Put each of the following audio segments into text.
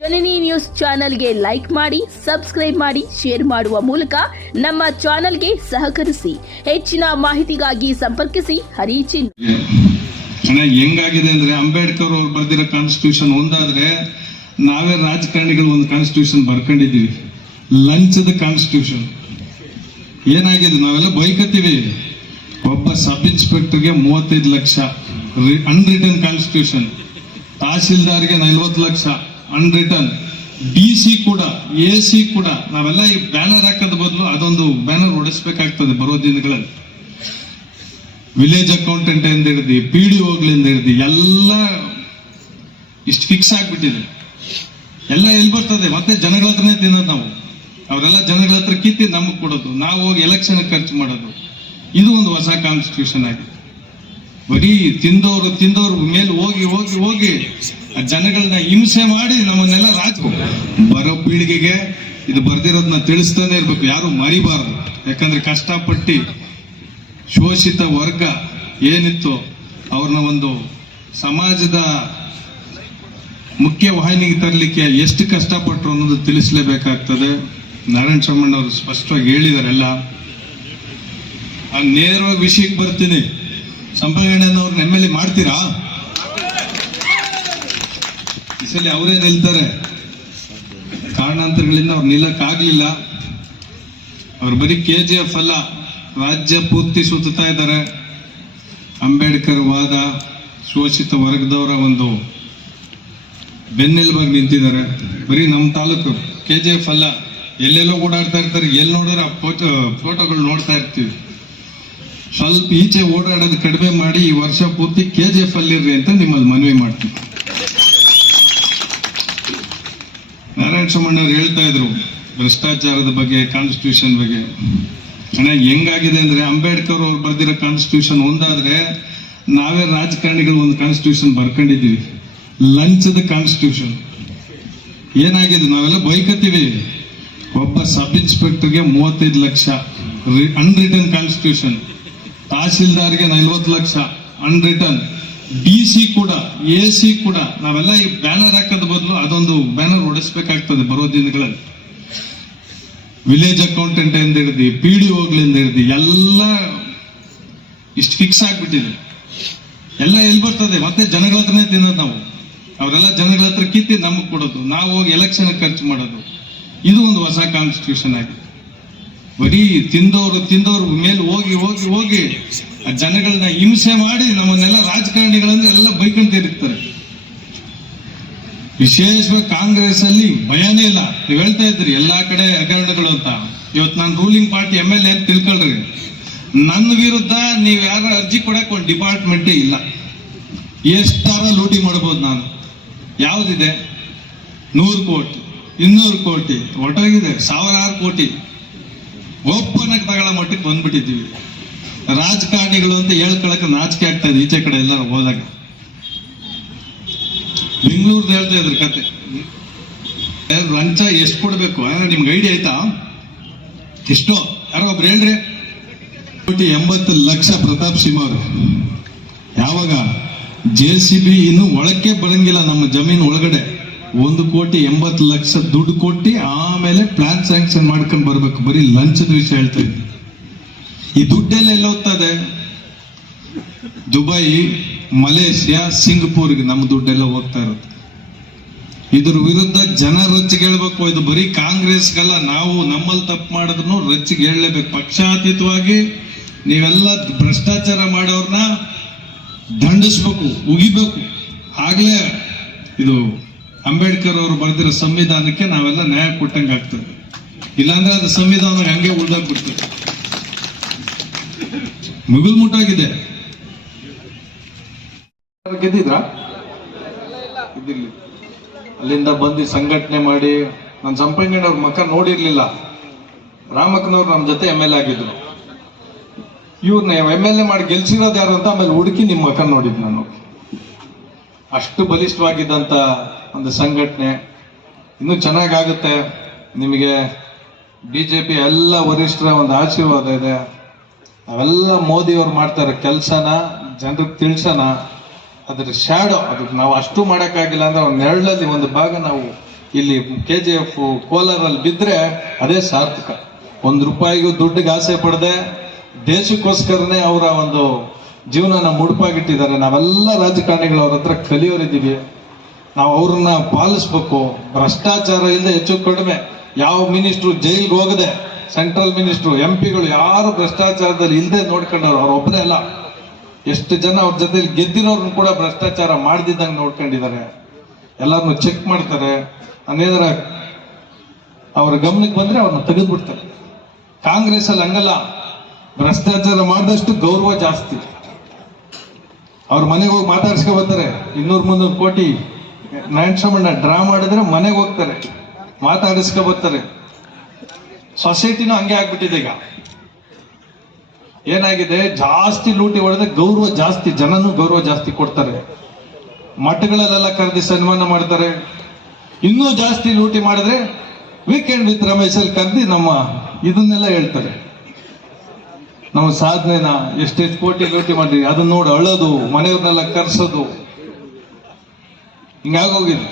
ಜನನಿ news ಚಾನೆಲ್ಗೆ like ಮಾಡಿ, subscribe ಮಾಡಿ, ಶೇರ್ ಮಾಡುವ ಮೂಲಕ ನಮ್ಮ ಚಾನೆಲ್ಗೆ ಸಹಕರಿಸಿ. ಹೆಚ್ಚಿನ ಮಾಹಿತಿಗಾಗಿ ಸಂಪರ್ಕಿಸಿ. ಹರಿಚಿನ್. ಅಣ್ಣ, ಹೆಂಗಾಗಿದೆ ಅಂದ್ರೆ ಅಂಬೇಡ್ಕರ್ ಅವ್ರು ಬರೆದಿರೋ ಕಾನ್ಸ್ಟಿಟ್ಯೂಷನ್ ಒಂದಾದ್ರೆ ನಾವೇ ರಾಜಕಾರಣಿಗಳು ಒಂದು ಕಾನ್ಸ್ಟಿಟ್ಯೂಷನ್ ಬರ್ಕೊಂಡಿದ್ದೀವಿ. ಲಂಚದ ಕಾನ್ಸ್ಟಿಟ್ಯೂಷನ್ ಏನಾಗಿದೆ? ನಾವೆಲ್ಲ ಬೈಕತ್ತೀವಿ. ಒಬ್ಬ ಸಬ್ ಇನ್ಸ್ಪೆಕ್ಟರ್ಗೆ ಮೂವತ್ತೈದು ಲಕ್ಷ. ಅನ್ರಿಟನ್ ಕಾನ್ಸ್ಟಿಟ್ಯೂಷನ್ ತಹಸೀಲ್ದಾರ್ಗೆ ನಲ್ವತ್ತು ಲಕ್ಷ. ಅನ್ರಿಟರ್ನ್ ಡಿ ಸಿ ಕೂಡ ಎ ಸಿ ಕೂಡ, ನಾವೆಲ್ಲ ಈ ಬ್ಯಾನರ್ ಹಾಕೋದ್ ಬದಲು ಅದೊಂದು ಬ್ಯಾನರ್ ಹೊಡೆಸ್ಬೇಕಾಗ್ತದೆ ಬರೋ ದಿನಗಳಲ್ಲಿ. ವಿಲೇಜ್ ಅಕೌಂಟೆಂಟ್ ಎಂದು ಹಿಡಿದು ಪಿ ಡಿ ಹೋಗ್ಲಿಂದ ಹಿಡಿದು, ಎಲ್ಲ ಇಷ್ಟು ಫಿಕ್ಸ್ ಆಗ್ಬಿಟ್ಟಿದೆ. ಎಲ್ಲ ಎಲ್ಲಿ ಬರ್ತದೆ? ಮತ್ತೆ ಜನಗಳ ಹತ್ರನೇ ತಿನ್ನೋದು ನಾವು. ಅವರೆಲ್ಲ ಜನಗಳ ಹತ್ರ ಕಿತ್ತಿ ನಮಗೆ ಕೊಡೋದು. ನಾವು ಹೋಗಿ ಎಲೆಕ್ಷನ್ ಖರ್ಚು ಮಾಡೋದು. ಇದು ಒಂದು ಹೊಸ ಕಾನ್ಸ್ಟಿಟ್ಯೂಷನ್ ಆಗಿದೆ. ಬರೀ ತಿಂದವರು ತಿಂದವರು ಮೇಲೆ ಹೋಗಿ ಹೋಗಿ ಹೋಗಿ ಜನಗಳನ್ನ ಹಿಂಸೆ ಮಾಡಿ ನಮ್ಮನ್ನೆಲ್ಲ ರಾಜ ಬರೋ ಪೀಳಿಗೆಗೆ ಇದು ಬರ್ದಿರೋದನ್ನ ತಿಳಿಸ್ತಾನೆ ಇರ್ಬೇಕು, ಯಾರು ಮರಿಬಾರದು. ಯಾಕಂದ್ರೆ ಕಷ್ಟಪಟ್ಟು ಶೋಷಿತ ವರ್ಗ ಏನಿತ್ತು ಅವ್ರನ್ನ ಒಂದು ಸಮಾಜದ ಮುಖ್ಯ ವಾಹಿನಿಗೆ ತರಲಿಕ್ಕೆ ಎಷ್ಟು ಕಷ್ಟಪಟ್ಟರು ಅನ್ನೋದು ತಿಳಿಸ್ಲೇಬೇಕಾಗ್ತದೆ. ನಾರಾಯಣ ಚಮ್ಮಣ್ಣ ಅವರು ಸ್ಪಷ್ಟವಾಗಿ ಹೇಳಿದಾರೆಲ್ಲ. ನೇರವಾಗಿ ವಿಷಯಕ್ಕೆ ಬರ್ತೀನಿ. ಸಂಪಾದನೆಯವ್ರನ್ನ ಎಂ ಎಲ್ ಎ ಮಾಡ್ತೀರಾ? ಈ ಅವರೇ ನಿಲ್ತಾರೆ. ಕಾರಣಾಂತರಗಳಿಂದ ಅವ್ರು ನಿಲ್ಲಕ್ಕಾಗ್ಲಿಲ್ಲ. ಅವ್ರು ಬರೀ ಕೆ ಜಿ ಎಫ್ ಅಲ್ಲ ರಾಜ್ಯ ಪೂರ್ತಿ ಸುತ್ತಾ ಇದ್ದಾರೆ. ಅಂಬೇಡ್ಕರ್ ವಾದ ಶೋಷಿತ ವರ್ಗದವರ ಒಂದು ಬೆನ್ನೆಲುಬಾಗಿ ನಿಂತಿದ್ದಾರೆ. ಬರೀ ನಮ್ಮ ತಾಲೂಕು ಕೆ ಜಿ ಎಫ್ ಅಲ್ಲ, ಎಲ್ಲೆಲ್ಲೋ ಓಡಾಡ್ತಾ ಇರ್ತಾರೆ. ಎಲ್ಲಿ ನೋಡಿದ್ರೆ ಆ ಫೋಟೋ, ಫೋಟೋಗಳು ನೋಡ್ತಾ ಇರ್ತೀವಿ. ಸ್ವಲ್ಪ ಈಚೆ ಓಡಾಡೋದು ಕಡಿಮೆ ಮಾಡಿ ಈ ವರ್ಷ ಪೂರ್ತಿ ಕೆ ಜಿ ಎಫ್ ಅಲ್ಲಿರ್ರಿ ಅಂತ ನಿಮ್ಮಲ್ಲಿ ಮನವಿ ಮಾಡ್ತೀನಿ. ನಾರಾಯಣ ಸೋಮಣ್ಣ ಅವ್ರು ಹೇಳ್ತಾ ಇದ್ರು, ಭ್ರಷ್ಟಾಚಾರದ ಬಗ್ಗೆ ಕಾನ್ಸ್ಟಿಟ್ಯೂಷನ್ ಬಗ್ಗೆ. ಅಣ್ಣ, ಹೆಂಗಾಗಿದೆ ಅಂದ್ರೆ ಅಂಬೇಡ್ಕರ್ ಅವ್ರು ಬರ್ದಿರೋ ಕಾನ್ಸ್ಟಿಟ್ಯೂಷನ್ ಒಂದಾದ್ರೆ ನಾವೇ ರಾಜಕಾರಣಿಗಳು ಒಂದು ಕಾನ್ಸ್ಟಿಟ್ಯೂಷನ್ ಬರ್ಕೊಂಡಿದ್ದೀವಿ. ಲಂಚದ ಕಾನ್ಸ್ಟಿಟ್ಯೂಷನ್ ಏನಾಗಿದೆ? ನಾವೆಲ್ಲ ಬೈಕತ್ತೀವಿ. ಒಬ್ಬ ಸಬ್ ಇನ್ಸ್ಪೆಕ್ಟರ್ಗೆ ಮೂವತ್ತೈದು ಲಕ್ಷ. ಅನ್ರಿಟನ್ ಕಾನ್ಸ್ಟಿಟ್ಯೂಷನ್ ತಹಸೀಲ್ದಾರ್ಗೆ ನಲ್ವತ್ತು ಲಕ್ಷ ಅನ್ರಿಟರ್ನ್ ಡಿ ಸಿ ಕೂಡ ಎ ಸಿ ಕೂಡ, ನಾವೆಲ್ಲ ಈ ಬ್ಯಾನರ್ ಹಾಕೋದ್ ಬದಲು ಅದೊಂದು ಬ್ಯಾನರ್ ಹೊಡೆಸ್ಬೇಕಾಗ್ತದೆ ಬರೋ ದಿನಗಳಲ್ಲಿ. ವಿಲೇಜ್ ಅಕೌಂಟೆಂಟ್ ಎಂದು ಹಿಡಿದು ಪಿ ಡಿ ಓಗ್ಲಿಂದ ಹಿಡಿದು, ಎಲ್ಲ ಇಷ್ಟು ಫಿಕ್ಸ್ ಆಗ್ಬಿಟ್ಟಿದೆ. ಎಲ್ಲ ಎಲ್ಲಿ ಬರ್ತದೆ? ಮತ್ತೆ ಜನಗಳ ಹತ್ರನೇ ತಿನ್ನೋದು ನಾವು. ಅವರೆಲ್ಲ ಜನಗಳ ಹತ್ರ ಕಿತ್ತಿ ನಮಗೆ ಕೊಡೋದು. ನಾವು ಹೋಗಿ ಎಲೆಕ್ಷನ್ ಖರ್ಚು ಮಾಡೋದು. ಇದು ಒಂದು ಹೊಸ ಕಾನ್ಸ್ಟಿಟ್ಯೂಷನ್ ಆಗಿದೆ. ಬರೀ ತಿಂದವರು ತಿಂದವರು ಮೇಲೆ ಹೋಗಿ ಹೋಗಿ ಹೋಗಿ ಜನಗಳನ್ನ ಹಿಂಸೆ ಮಾಡಿ ನಮ್ಮನ್ನೆಲ್ಲ ರಾಜಕಾರಣಿಗಳಂದ್ರೆ ಎಲ್ಲ ಬೈಕೊಂಡ್ ತಿರುಗ್ತಾರೆ ವಿಶೇಷವಾಗಿ ಕಾಂಗ್ರೆಸ್ ಅಲ್ಲಿ ಭಯನೇ ಇಲ್ಲ. ನೀವು ಹೇಳ್ತಾ ಇದ್ರಿ ಎಲ್ಲಾ ಕಡೆ ಹಗರಣಗಳು ಅಂತ. ಇವತ್ತು ನಾನು ruling party M L A ತಿಳ್ಕೊಳ್ರಿ. ನನ್ನ ವಿರುದ್ಧ ನೀವು ಯಾರ ಅರ್ಜಿ ಕೊಡಕ್ ಒಂದು ಡಿಪಾರ್ಟ್ಮೆಂಟೇ ಇಲ್ಲ. ಎಷ್ಟಾರ ಲೂಟಿ ಮಾಡ್ಬೋದು ನಾನು. ಯಾವ್ದಿದೆ? ನೂರು ಕೋಟಿ, ಇನ್ನೂರು ಕೋಟಿ, ಒಟ್ಟಾಗಿದೆ, ಸಾವಿರಾರು ಕೋಟಿ. ಓಪನ್ ಆಗಿ ತಗೊಳ್ಳೋ ಮಟ್ಟಕ್ಕೆ ಬಂದ್ಬಿಟ್ಟಿದ್ದೀವಿ. ರಾಜಕಾರಣಿಗಳು ಅಂತ ಹೇಳ್ಕೊಳಕ್ಕೆ ನಾಚಿಕೆ ಆಗ್ತಾ ಇದೆ ಈಚೆ ಕಡೆ ಎಲ್ಲಾರು ಹೋದಾಗ. ಬೆಂಗಳೂರ್ದು ಹೇಳ್ತಾ ಇದ್ರ ಕತೆ. ಲಂಚ ಎಷ್ಟು ಕೊಡ್ಬೇಕು? ನಿಮ್ಗೆ ಐಡಿಯಾ ಆಯ್ತಾ? ಎಷ್ಟೋ? ಯಾರೋ ಒಬ್ರು ಹೇಳ್ರಿ. ಕೋಟಿ ಎಂಬತ್ತು ಲಕ್ಷ ಪ್ರತಾಪ್ ಸಿಂಹ ಅವರು. ಯಾವಾಗ? ಜೆ ಸಿ ಬಿ ಇನ್ನು ಒಳಕ್ಕೆ ಬರಂಗಿಲ್ಲ ನಮ್ಮ ಜಮೀನು ಒಳಗಡೆ. ಒಂದು ಕೋಟಿ ಎಂಬತ್ತು ಲಕ್ಷ ದುಡ್ಡು ಕೊಟ್ಟು ಆಮೇಲೆ ಪ್ಲಾನ್ ಸ್ಯಾಂಕ್ಷನ್ ಮಾಡ್ಕೊಂಡು ಬರ್ಬೇಕು. ಬರೀ ಲಂಚದ ವಿಷಯ ಹೇಳ್ತಾ ಈ ದುಡ್ಡೆಲ್ಲ ಎಲ್ಲ ಹೋಗ್ತದೆ? ದುಬೈ, ಮಲೇಷ್ಯಾ, ಸಿಂಗಪೂರ್ಗೆ ನಮ್ಮ ದುಡ್ಡೆಲ್ಲ ಹೋಗ್ತಾ ಇರುತ್ತೆ. ಇದ್ರ ವಿರುದ್ಧ ಜನ ರಚ್ಚಿಗೆ ಹೇಳ್ಬೇಕು. ಇದು ಬರೀ ಕಾಂಗ್ರೆಸ್ಗೆಲ್ಲ, ನಾವು ನಮ್ಮಲ್ಲಿ ತಪ್ಪು ಮಾಡಿದ್ರು ರಚ್ಚಿಗೆ ಹೇಳಲೇಬೇಕು. ಪಕ್ಷಾತೀತವಾಗಿ ನೀವೆಲ್ಲ ಭ್ರಷ್ಟಾಚಾರ ಮಾಡೋರ್ನ ದಂಡಿಸ್ಬೇಕು, ಉಗಿಬೇಕು. ಆಗ್ಲೇ ಇದು ಅಂಬೇಡ್ಕರ್ ಅವರು ಬರೆದಿರೋ ಸಂವಿಧಾನಕ್ಕೆ ನಾವೆಲ್ಲ ನ್ಯಾಯ ಕೊಟ್ಟಂಗೆ ಆಗ್ತದೆ. ಇಲ್ಲಾಂದ್ರೆ ಅದು ಸಂವಿಧಾನ ಹಂಗೆ ಉಳ್ದಾಗ್ಬಿಡ್ತದೆ. ಮುಗಿಲ್ ಮುಟ್ಟಾಗಿದೆ. ಗೆದ್ದಿದ್ರಾ? ಅಲ್ಲಿಂದ ಬಂದು ಸಂಘಟನೆ ಮಾಡಿ, ನಾನು ಸಂಪಂಗಣ್ಣವ್ರ ಮಕ್ಕ ನೋಡಿರ್ಲಿಲ್ಲ. ರಾಮಕ್ಕನವ್ರು ನಮ್ಮ ಜೊತೆ ಎಂ ಎಲ್ ಎ ಆಗಿದ್ರು. ಇವ್ರನ್ನ ಎಂ ಎಲ್ ಎ ಮಾಡಿ ಗೆಲ್ಸಿರೋದು ಯಾರು ಅಂತ ಆಮೇಲೆ ಹುಡುಕಿ ನಿಮ್ಮ ಮಕ್ಕ ನೋಡಿದ್ ನಾನು. ಅಷ್ಟು ಬಲಿಷ್ಠವಾಗಿದ್ದಂತ ಒಂದು ಸಂಘಟನೆ. ಇನ್ನೂ ಚೆನ್ನಾಗಾಗುತ್ತೆ. ನಿಮಗೆ ಬಿ ಜೆ ಪಿ ಎಲ್ಲ ವರಿಷ್ಠರ ಒಂದು ಆಶೀರ್ವಾದ ಇದೆ. ಅವೆಲ್ಲ ಮೋದಿ ಅವ್ರು ಮಾಡ್ತಾರೆ. ಕೆಲಸನ, ಜನರಿಗೆ ತಿಳ್ಸೋಣ ಅದ್ರ ಶ್ಯಾಡೋ ಅದಕ್ಕೆ ನಾವು ಅಷ್ಟು ಮಾಡೋಕ್ಕಾಗಿಲ್ಲ ಅಂದರೆ ಒಂದು ನೆರಳಲ್ಲಿ ಒಂದು ಭಾಗ ನಾವು ಇಲ್ಲಿ ಕೆ ಜಿ ಎಫ್ ಕೋಲಾರಲ್ಲಿ ಬಿದ್ರೆ ಅದೇ ಸಾರ್ಥಕ. ಒಂದು ರೂಪಾಯಿಗೂ ದುಡ್ಡಿಗೆ ಆಸೆ ಪಡದೆ ದೇಶಕ್ಕೋಸ್ಕರನೇ ಅವರ ಒಂದು ಜೀವನನ ಮುಡುಪಾಗಿಟ್ಟಿದ್ದಾರೆ. ನಾವೆಲ್ಲ ರಾಜಕಾರಣಿಗಳು ಅವ್ರ ಹತ್ರ ಕಲಿಯೋರಿದ್ದೀವಿ. ನಾವು ಅವ್ರನ್ನ ಪಾಲಿಸ್ಬೇಕು. ಭ್ರಷ್ಟಾಚಾರ ಇಲ್ಲದೆ ಹೆಚ್ಚು ಕಡಿಮೆ. ಯಾವ ಮಿನಿಸ್ಟ್ರು ಜೈಲ್ಗೆ ಹೋಗದೆ, ಸೆಂಟ್ರಲ್ ಮಿನಿಸ್ಟ್ರು, ಎಂ ಪಿಗಳು ಯಾರು ಭ್ರಷ್ಟಾಚಾರದಲ್ಲಿ ಇಲ್ಲದೆ ನೋಡ್ಕೊಂಡವ್ರು, ಅವ್ರು ಒಬ್ಬರೇ ಅಲ್ಲ. ಎಷ್ಟು ಜನ ಅವ್ರ ಜೊತೆಲಿ ಗೆದ್ದಿರೋರ್ನು ಕೂಡ ಭ್ರಷ್ಟಾಚಾರ ಮಾಡ್ದಿದ್ದಂಗೆ ನೋಡ್ಕೊಂಡಿದ್ದಾರೆ. ಎಲ್ಲರನ್ನು ಚೆಕ್ ಮಾಡ್ತಾರೆ. ಹಂಗೇನಾರ ಅವ್ರ ಗಮನಕ್ಕೆ ಬಂದ್ರೆ ಅವ್ರನ್ನ ತೆಗೆದುಬಿಡ್ತಾರೆ. ಕಾಂಗ್ರೆಸ್ ಅಲ್ಲಿ ಹಂಗಲ್ಲ. ಭ್ರಷ್ಟಾಚಾರ ಮಾಡಿದಷ್ಟು ಗೌರವ ಜಾಸ್ತಿ. ಅವ್ರ ಮನೆಗೆ ಹೋಗಿ ಮಾತಾಡ್ಸ್ಕೊ ಬರ್ತಾರೆ. ಇನ್ನೂರ್ ಮುನ್ನೂರು ಕೋಟಿ ನಾರಾಯಣಸ್ವಾಮಣ್ಣ ಡ್ರಾ ಮಾಡಿದ್ರೆ ಮನೆಗೆ ಹೋಗ್ತಾರೆ. ಮಾತಾಡಿಸ್ಕೊ ಬರ್ತಾರೆ. ಸೊಸೈಟಿನೂ ಹಂಗೆ ಆಗ್ಬಿಟ್ಟಿದೆ ಈಗ. ಏನಾಗಿದೆ? ಜಾಸ್ತಿ ಲೂಟಿ ಹೊಡೆದ್ರೆ ಗೌರವ ಜಾಸ್ತಿ, ಜನನೂ ಗೌರವ ಜಾಸ್ತಿ ಕೊಡ್ತಾರೆ. ಮಠಗಳಲ್ಲೆಲ್ಲ ಕರೆದಿ ಸನ್ಮಾನ ಮಾಡ್ತಾರೆ. ಇನ್ನೂ ಜಾಸ್ತಿ ಲೂಟಿ ಮಾಡಿದ್ರೆ ವೀಕೆಂಡ್ ವಿತ್ ರಮೇಶ್ ಅಲ್ಲಿ ಕರೆದಿ ನಮ್ಮ ಇದನ್ನೆಲ್ಲ ಹೇಳ್ತಾರೆ. ನಮ್ಮ ಸಾಧನೆನ ಎಷ್ಟೆಷ್ಟು ಕೋಟಿ ಲೂಟಿ ಮಾಡಿ ಅದನ್ನ ನೋಡಿ ಅಳೋದು, ಮನೆಯವ್ರನ್ನೆಲ್ಲ ಕರ್ಸೋದು. ಹಿಂಗಾಗೋಗಿದೆ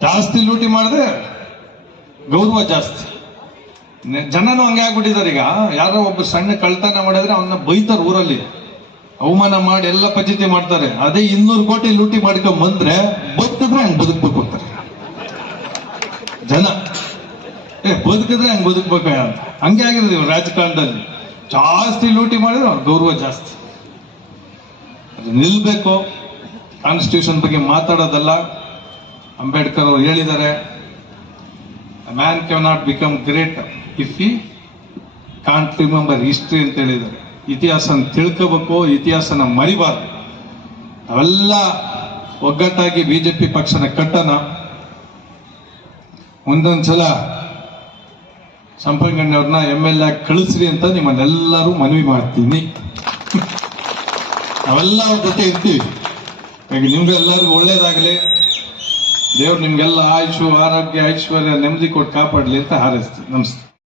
ಜಾಸ್ತಿ ಲೂಟಿ ಮಾಡಿದ್ರೆ ಗೌರವ ಜಾಸ್ತಿ. ಜನನು ಹಂಗೆ ಆಗ್ಬಿಟ್ಟಿದ್ದಾರೆ ಈಗ. ಯಾರೋ ಒಬ್ಬ ಸಣ್ಣ ಕಳ್ತನ ಮಾಡಿದ್ರೆ ಅವನ್ನ ಬೈತಾರೆ ಊರಲ್ಲಿ. ಅವಮಾನ ಮಾಡಿ ಎಲ್ಲ ಪದ್ಧತಿ ಮಾಡ್ತಾರೆ. ಅದೇ ಇನ್ನೂರು ಕೋಟಿ ಲೂಟಿ ಮಾಡ್ಕೊಂಡ್ ಬಂದ್ರೆ ಬದುಕಿದ್ರೆ ಹಂಗ್ ಬದುಕ್ಬೇಕು ಅಂತಾರೆ ಜನ. ಏ, ಬದುಕಿದ್ರೆ ಹಂಗ್ ಬದುಕ್ಬೇಕು ಅಂತ ಹಂಗೆ ಆಗಿರೋದು ಇವ್ರು ರಾಜಕಾರಣದಲ್ಲಿ. ಜಾಸ್ತಿ ಲೂಟಿ ಮಾಡಿದ್ರೆ ಅವ್ರ ಗೌರವ ಜಾಸ್ತಿ. ಅದು ನಿಲ್ಬೇಕು. ಕಾನ್ಸ್ಟಿಟ್ಯೂಷನ್ ಬಗ್ಗೆ ಮಾತಾಡೋದಲ್ಲ, ಅಂಬೇಡ್ಕರ್ ಅವರು ಹೇಳಿದ್ದಾರೆ man can not become great if he can't remember history ಅಂತ ಹೇಳಿದ್ದಾರೆ. ಇತಿಹಾಸನ ತಿಳ್ಕೋಬೇಕು, ಇತಿಹಾಸನ ಮರಿಬಾರ್ದು. ನಾವೆಲ್ಲ ಒಗ್ಗಟ್ಟಾಗಿ ಬಿಜೆಪಿ ಪಕ್ಷನ ಕಟ್ಟನ ಮುಂದೊಂದ್ಸಲ ಸಂಪಂಗಣ್ಣವ್ರನ್ನ ಎಂ ಎಲ್ ಎ ಕಳಿಸ್ರಿ ಅಂತ ನಿಮ್ಮನ್ನೆಲ್ಲರೂ ಮನವಿ ಮಾಡ್ತೀನಿ. ನಾವೆಲ್ಲ ಅವ್ರ ಜೊತೆ ಇರ್ತೀವಿ. ಹಾಗೆ ನಿಮ್ಗೆಲ್ಲರಿಗೂ ಒಳ್ಳೇದಾಗಲಿ. ದೇವ್ರು ನಿಮ್ಗೆಲ್ಲ ಆಯುಷು ಆರೋಗ್ಯ ಐಶ್ವರ್ಯ ನೆಮ್ಮದಿ ಕೊಟ್ಟು ಕಾಪಾಡಲಿ ಅಂತ ಹಾರೈಸ್ತೀನಿ ನಮಸ್ತೆ.